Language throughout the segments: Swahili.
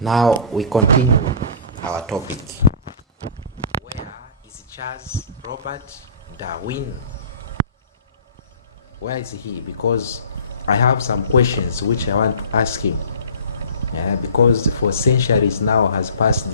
Now we continue our topic. Where is Charles Robert Darwin? Where is he? Because I have some questions which I want to ask him. Because for centuries now has passed,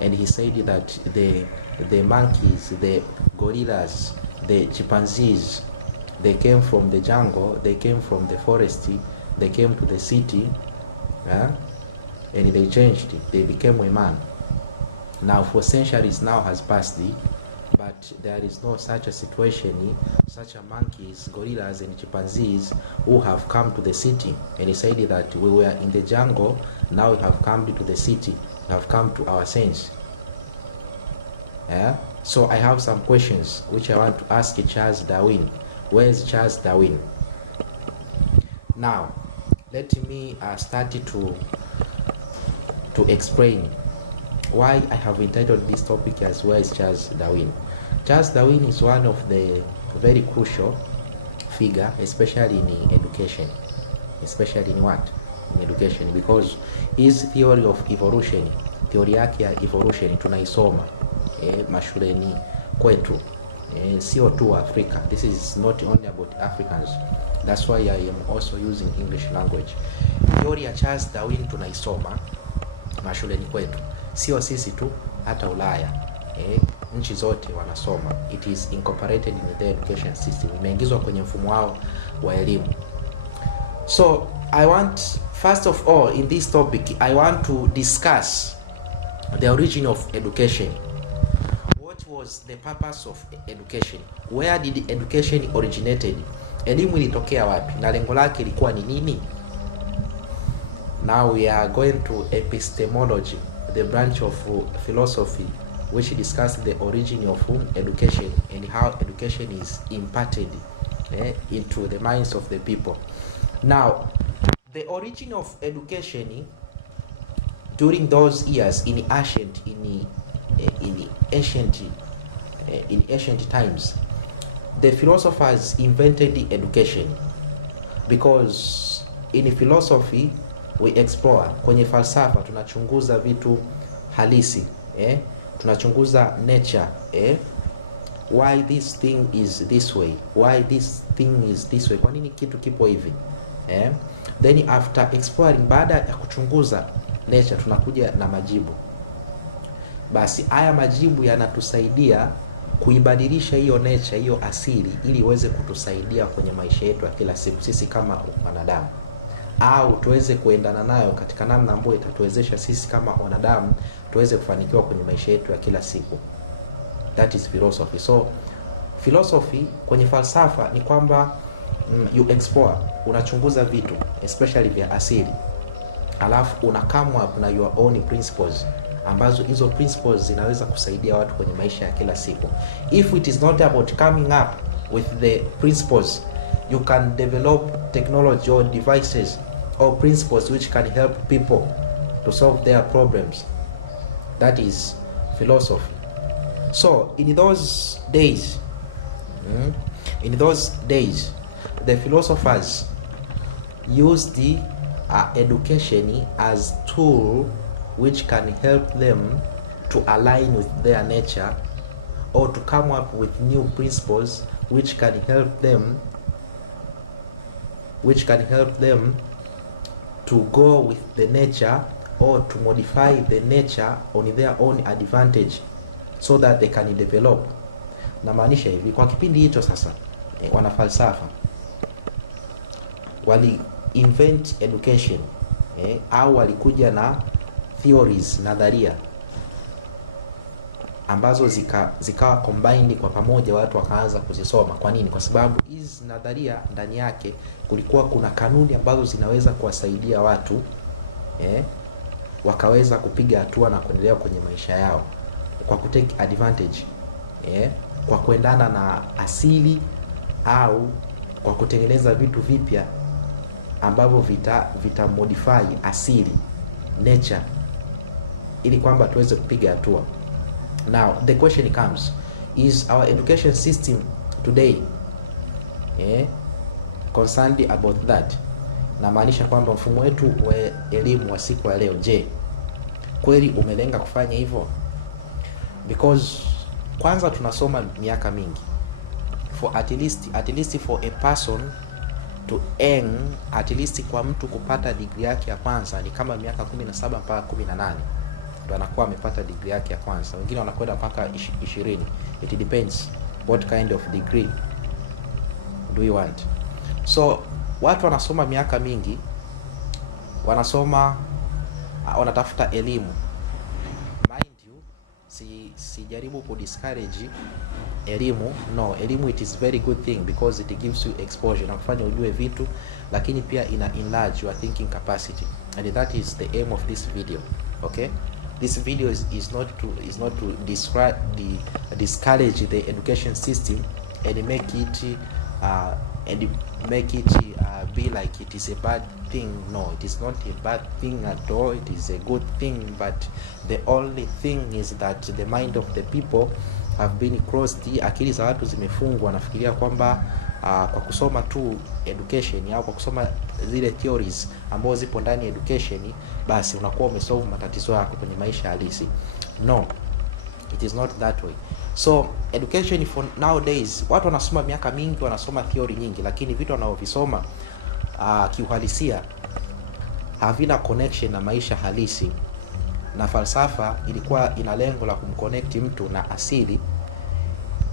and he said that the monkeys, the gorillas, the chimpanzees, they came from the jungle, they came from the forest, they came to the city, and they changed, they became a man. Now for centuries now has passed, but there is no such a situation, such a monkeys, gorillas and chimpanzees who have come to the city. And he said that we were in the jungle, now we have come to the city, we have come to our sense. So I have some questions which I want to ask Charles Darwin. Where is Charles Darwin? Now let me start to explain why I have entitled this topic as Where is Charles Darwin. Charles Darwin is one of the very crucial figure, especially in education. Especially in what? In education, because his theory of evolution, theory yake ya evolution tunaisoma mashuleni kwetu, sio tu Africa. This is not only about Africans. That's why I am also using English language. Theory ya Charles Darwin tunaisoma mashuleni kwetu, sio sisi tu, hata Ulaya, nchi zote wanasoma. It is incorporated in the education system, imeingizwa kwenye mfumo wao wa elimu. So I want, first of all, in this topic I want to discuss the origin of education. What was the purpose of education? Where did education originated? Elimu ilitokea wapi na lengo lake lilikuwa ni nini? Now we are going to epistemology, the branch of philosophy which discusses the origin of education and how education is imparted into the minds of the people. Now, the origin of education during those years in ancient times, the philosophers invented the education, because in philosophy we explore, kwenye falsafa tunachunguza vitu halisi, tunachunguza nature, why this thing is this way, why this thing is this way, kwa nini kitu kipo hivi, then after exploring, baada ya kuchunguza nature tunakuja na majibu. Basi haya majibu yanatusaidia kuibadilisha hiyo nature, hiyo asili, ili iweze kutusaidia kwenye maisha yetu ya kila siku sisi kama wanadamu, au tuweze kuendana nayo katika namna ambayo itatuwezesha sisi kama wanadamu tuweze kufanikiwa kwenye maisha yetu ya kila siku. That is philosophy. So philosophy kwenye falsafa ni kwamba you explore, unachunguza vitu especially vya asili, alafu una come up na your own principles, ambazo hizo principles zinaweza kusaidia watu kwenye maisha ya kila siku. If it is not about coming up with the principles, you can develop technology or devices or principles which can help people to solve their problems. That is philosophy. So in those days, the philosophers used the education as tool which can help them to align with their nature, or to come up with new principles which can help them to go with the nature, or to modify the nature on their own advantage, so that they can develop. Na maanisha hivi, kwa kipindi hicho sasa wana falsafa wali invent education, au walikuja na theories, nadharia ambazo zikawa combined kwa pamoja, watu wakaanza kuzisoma. Kwa nini? Kwa sababu hizi nadharia ndani yake kulikuwa kuna kanuni ambazo zinaweza kuwasaidia watu wakaweza kupiga hatua na kuendelea kwenye maisha yao kwa kutake advantage, kwa kuendana na asili, au kwa kutengeneza vitu vipya ambavyo vita modify asili, nature, ili kwamba tuweze kupiga hatua. Now the question comes, is our education system today concerned about that? Na maanisha kwamba mfumo wetu wa elimu wa siku ya leo, je, kweli umelenga kufanya hivyo? Because kwanza tunasoma miaka mingi. For at least for a person to earn, at least kwa mtu kupata degree yake ya kwanza ni kama miaka 17 mpaka 18 ndio anakuwa amepata degree yake ya kwanza. Wengine wanakwenda mpaka 20. It depends what kind of degree do you want. So watu wanasoma miaka mingi, wanatafuta elimu. Mind you, si jaribu ku discourage elimu. No, elimu it is very good thing because it gives you exposure na kufanya ujue vitu, lakini pia ina enlarge your thinking capacity, and that is the aim of this video. Okay, this video is not to discourage the education system and make it be like it is a bad thing. No, it is not a bad thing at all. It is a good thing, but the only thing is that the mind of the people have been closed. Akili za watu zimefungwa, wanafikiria kwamba kwa kusoma tu education au kwa kusoma zile theories ambazo zipo ndani ya education basi unakuwa umesolve matatizo yako kwenye maisha halisi. No, it is not that way. So education for nowadays, watu wanasoma miaka mingi, wanasoma theory nyingi, lakini vitu wanaovisoma kiuhalisia havina connection na maisha halisi. Na falsafa ilikuwa ina lengo la kumconnect mtu na asili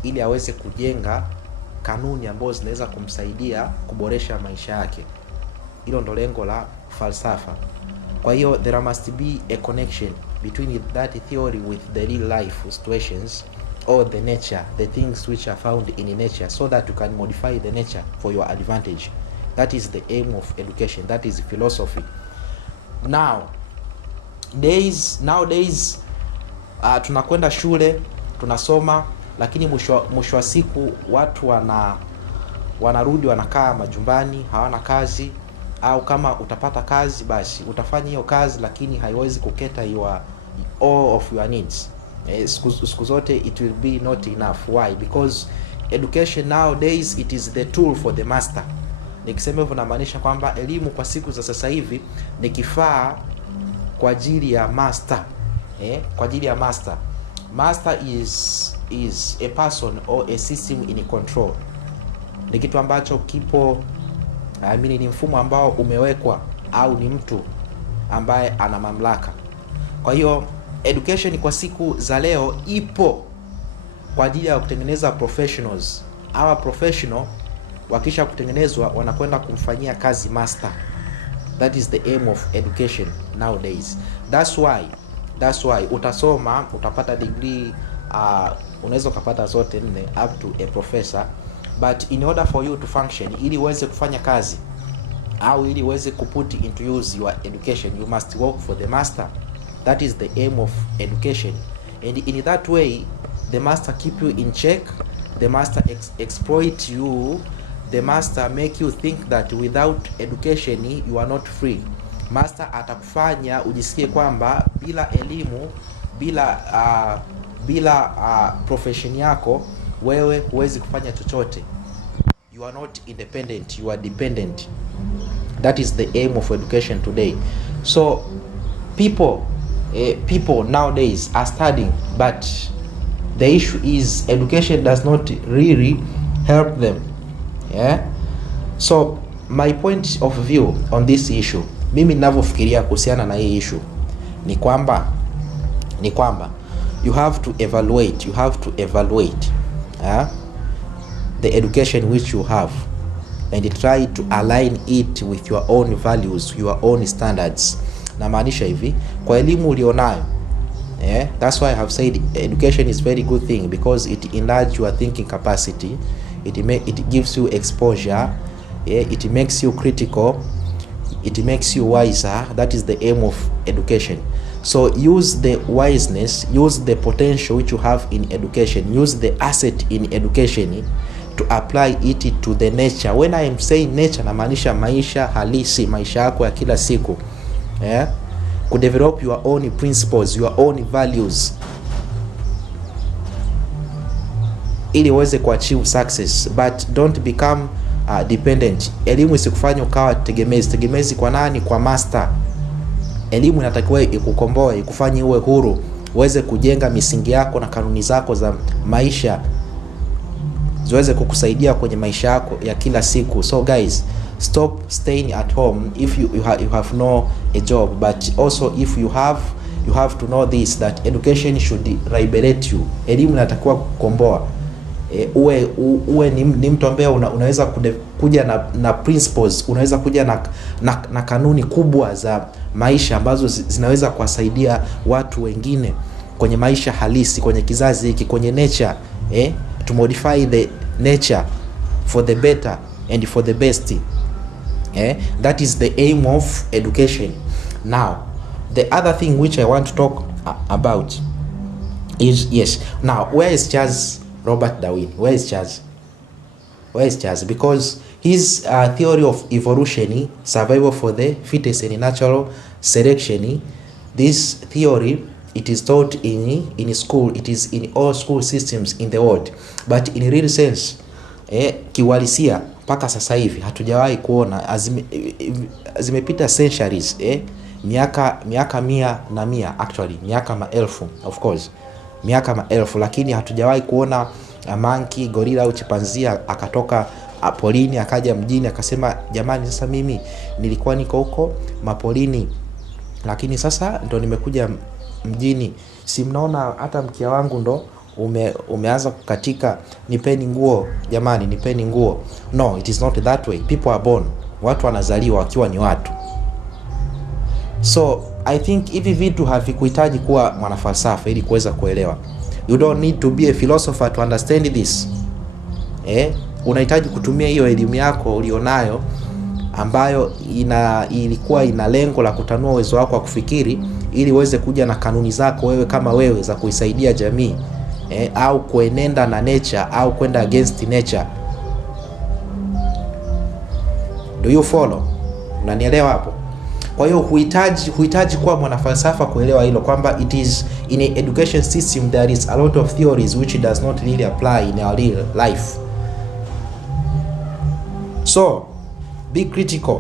ili aweze kujenga kanuni ambazo zinaweza kumsaidia kuboresha maisha yake. Hilo ndo lengo la falsafa. Kwa hiyo there must be a connection between that theory with the real life situations or the nature, the things which are found in nature, so that you can modify the nature for your advantage. That is the aim of education. That is philosophy. Nowadays tunakwenda shule, tunasoma, lakini mwisho wa siku watu wanarudi wanakaa majumbani, hawana kazi, au kama utapata kazi basi utafanya hiyo kazi lakini haiwezi kuketa all of your needs. Siku zote it will be not enough. Why? Because education nowadays it is the tool for the master. Nikisema hivyo namaanisha kwamba elimu kwa siku za sasa hivi ni kifaa kwa ajili ya master. Kwa ajili ya master. Master is a person or a system in control. Ni kitu ambacho kipo, ni mfumo ambao umewekwa, au ni mtu ambaye ana mamlaka. Kwa hiyo education kwa siku za leo ipo kwa ajili ya kutengeneza professionals. Hawa professional wakisha kutengenezwa wanakwenda kumfanyia kazi master. That is the aim of education nowadays. That's why utasoma, utapata degree, unaweza kupata zote 4 up to a professor, but in order for you to function, ili uweze kufanya kazi au ili uweze kuput into use your education, you must work for the master. That is the aim of education, and in that way the master keep you in check, the master exploit you, the master make you think that without education you are not free. Master atakufanya ujisikie kwamba bila elimu, bila profession yako wewe huwezi kufanya chochote. You are not independent, you are dependent. That is the aim of education today. So people nowadays are studying, but the issue is education does not really help them. So my point of view on this issue, mimi ninavyofikiria kuhusiana na hii issue ni kwamba you have to evaluate the education which you have and try to align it with your own values, your own standards. Na maanisha hivi, kwa elimu ulionayo, that's why I have said education is very good thing, because it enlarges your thinking capacity, it gives you exposure, it makes you critical, it makes you wiser. That is the aim of education. So use the wiseness, use the potential which you have in education, use the asset in education to apply it to the nature. When I am saying nature, namaanisha maisha halisi, maisha yako ya kila siku. Could develop your own principles, your own values, ili uweze kuachieve success, but don't become dependent. Elimu isikufanye ukawa tegemezi kwa nani? Kwa master. Elimu inatakiwa ikukomboe, ikufanye uwe huru, uweze kujenga misingi yako na kanuni zako za maisha ziweze kukusaidia kwenye maisha yako ya kila siku. So guys, stop staying at home if you have no a job, but also if you have to know this, that education should liberate you. Elimu inatakiwa kukomboa. Uwe ni mtu ambaye unaweza kuja na principles, unaweza kuja na kanuni kubwa za maisha ambazo zinaweza kuwasaidia watu wengine kwenye maisha halisi, kwenye kizazi hiki, kwenye nature, to modify the nature for the better and for the best. That is the aim of education. Now, the other thing which I want to talk about is, yes, now where is Charles Robert Darwin? Where is Charles? Because his theory of evolution, survival for the fittest and natural selection, this theory, it is taught in school, it is in all school systems in the world, but in real sense, kiwalisia mpaka sasa hivi hatujawahi kuona, zimepita centuries, miaka mia, actually miaka maelfu, of course miaka maelfu, lakini hatujawahi kuona monkey, gorilla au chimpanzee akatoka polini akaja mjini akasema, jamani, sasa mimi nilikuwa niko huko mapolini, lakini sasa ndo nimekuja mjini, si mnaona hata mkia wangu ndo umeanza kukatika, nipeni nguo jamani, nipeni nguo. No, it is not that way. People are born, watu wanazaliwa wakiwa ni watu. So I think hivi vitu havikuhitaji kuwa mwanafalsafa ili kuweza kuelewa. You don't need to be a philosopher to understand this. Unahitaji kutumia hiyo elimu yako ulionayo ambayo ilikuwa ina lengo la kutanua uwezo wako wa kufikiri, ili uweze kuja na kanuni zako wewe kama wewe za kuisaidia jamii, au kuenenda na nature au kwenda against nature. Do you follow? Unanielewa hapo? Kwa hiyo huhitaji kuwa mwanafalsafa kuelewa hilo, kwamba it is in a education system there is a lot of theories which does not really apply in our real life. So be critical.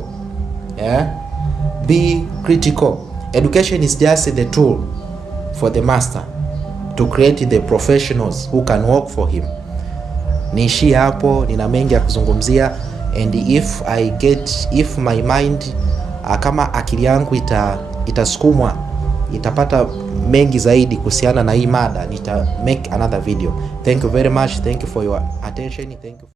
Be critical. Education is just the tool for the master to create the professionals who can work for him. Niishi hapo, nina mengi ya kuzungumzia, and if my mind, kama akili yangu itasukumwa, itapata mengi zaidi kuhusiana na hii mada, nita make another video. Thank you very much. Thank you for your attention. Thank you.